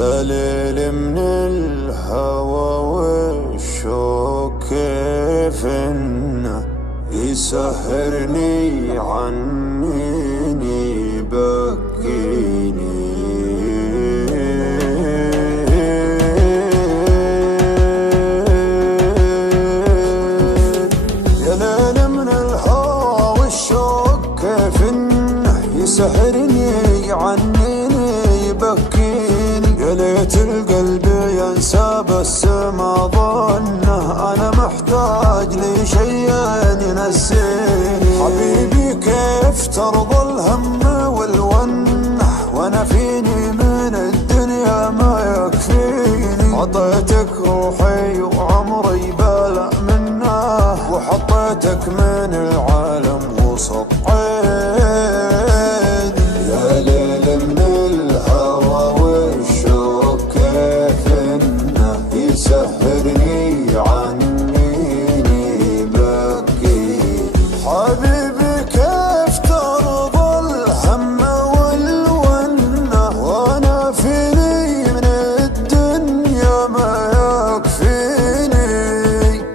يا ليل من الهوى والشوق كيف انه يسهرني عنيني يبكيني. يا ليل من الهوى والشوق كيف انه يسهرني عنيني يبكيني. يا ليت القلب ينسى بس ما ظنه انا محتاج لشيء ينسيني. حبيبي كيف ترضى الهم والونه وانا فيني من الدنيا ما يكفيني. عطيتك روحي وعمري بلا منه وحطيتك من العالم وسط عيني. يا ليل من الهوى والشوق كيف انه يسهرني عنيني يبكيني. حبيبي كيف ترضى الهم والونه وانا فيني من الدنيا ما يكفيني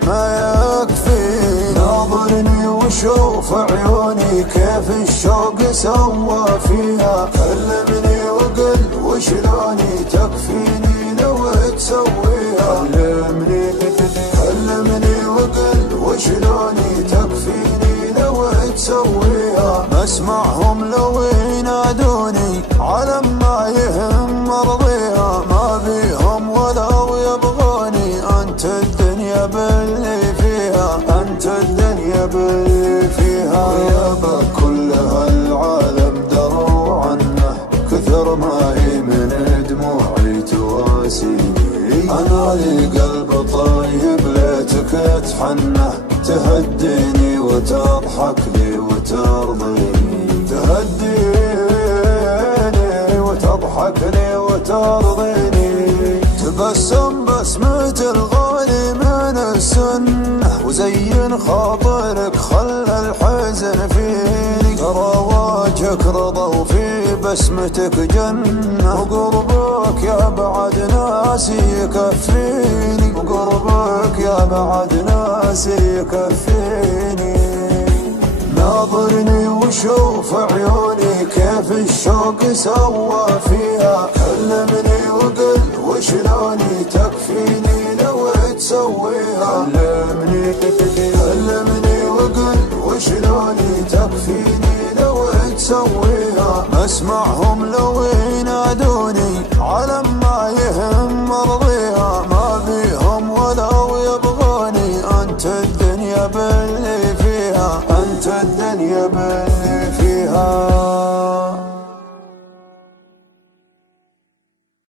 ما يكفيني. ناظرني وشوف عيوني كيف الشوق سوى فيها. كلمني وقل وشلوني تكفيني لو تسويها. كلمني وقل وشلوني تكفيني لو تسويها. بسمعهم لو ينادوني على ما يهم مرضيها. ما بيهم ولو يبغوني انت الدنيا باللي فيها. انت الدنيا باللي فيها. ويابا كل هالعالم دروا عنه كثر ما هي من دموعي تواسيني. انا لي قلب طيب ليتك تحنه تهديني وتضحك لي وترضيني. تهديني وتضحك لي وترضيني. تبسم بسمة الغالي من السنة وزين خاطرك خلى الحزن فيني. ترى وجهك رضا وفي بسمتك جنة. وقربك يا بعد ناسي يكفيني. وقربك يا بعد ناسي يكفيني. ناظرني وشوف عيوني كيف الشوق سوى فيها. كلمني وقل وشلوني تكفيني لو تسويها. كلمني وقل وشلوني تكفيني لو تسويها. اسمعهم لو